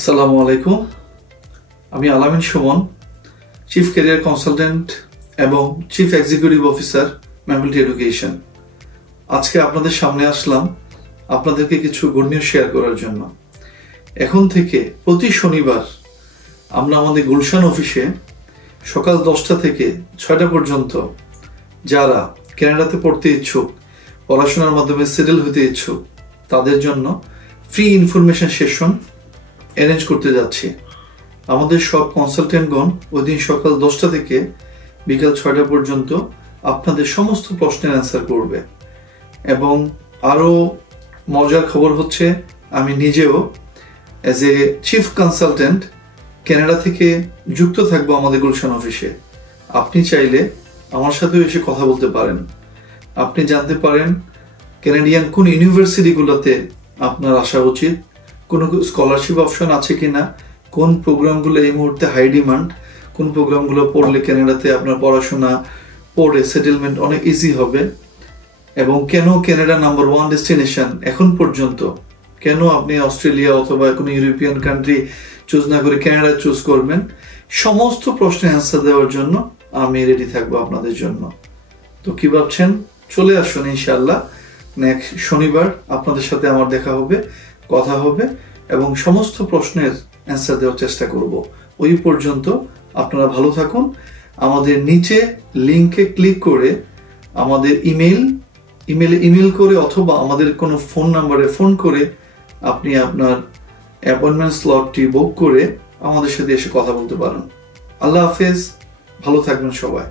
আসসালামু আলাইকুম। আমি আলামিন সুমন, চিফ ক্যারিয়ার কনসালটেন্ট এবং চিফ এক্সিকিউটিভ অফিসার মেবিলিটি এডুকেশন। আজকে আপনাদের সামনে আসলাম আপনাদেরকে কিছু গুড নিউজ শেয়ার করার জন্য। এখন থেকে প্রতি শনিবার আমরা আমাদের গুলশান অফিসে সকাল 10টা থেকে 6টা পর্যন্ত যারা কানাডাতে পড়তে ইচ্ছুক, পড়াশোনার মাধ্যমে সেটেল হতে ইচ্ছুক, তাদের জন্য ফ্রি ইনফরমেশন সেশন অ্যারেঞ্জ করতে যাচ্ছি। আমাদের সব কনসালটেন্টগণ ওই দিন সকাল 10টা থেকে বিকাল 6টা পর্যন্ত আপনাদের সমস্ত প্রশ্নের অ্যান্সার করবে। এবং আরও মজার খবর হচ্ছে, আমি নিজেও as a chief consultant Canada থেকে যুক্ত থাকবো আমাদের গুলশান অফিসে। আপনি চাইলে আমার সাথেও এসে কথা বলতে পারেন। আপনি জানতে পারেন কানাডিয়ান কোন ইউনিভার্সিটিগুলোতে আপনার আসা উচিত, কোনো স্কলারশিপ অপশন আছে কিনা, কোন প্রোগ্রামগুলো এই মুহূর্তে হাই ডিমান্ড, কোন প্রোগ্রামগুলো পড়লে কানাডাতে আপনার পড়াশোনা পড়ে সেটেলমেন্ট অনেক ইজি হবে, এবং কেন কানাডা নাম্বার 1 ডেস্টিনেশন এখন পর্যন্ত, কেন আপনি অস্ট্রেলিয়া অথবা কোনো ইউরোপিয়ান কান্ট্রি চুজ না করে কানাডা চুজ করবেন। সমস্ত প্রশ্নের অ্যান্সার দেওয়ার জন্য আমি রেডি থাকবো আপনাদের জন্য। তো কি ভাবছেন? চলে আসুন, ইনশাআল্লাহ নেক্সট শনিবার আপনাদের সাথে আমার দেখা হবে, কথা হবে এবং সমস্ত প্রশ্নের অ্যান্সার দেওয়ার চেষ্টা করব। ওই পর্যন্ত আপনারা ভালো থাকুন। আমাদের নিচে লিংকে ক্লিক করে আমাদের ইমেল করে অথবা আমাদের কোনো ফোন নাম্বারে ফোন করে আপনি আপনার অ্যাপয়েন্টমেন্ট স্লটটি বুক করে আমাদের সাথে এসে কথা বলতে পারেন। আল্লাহ হাফেজ, ভালো থাকবেন সবাই।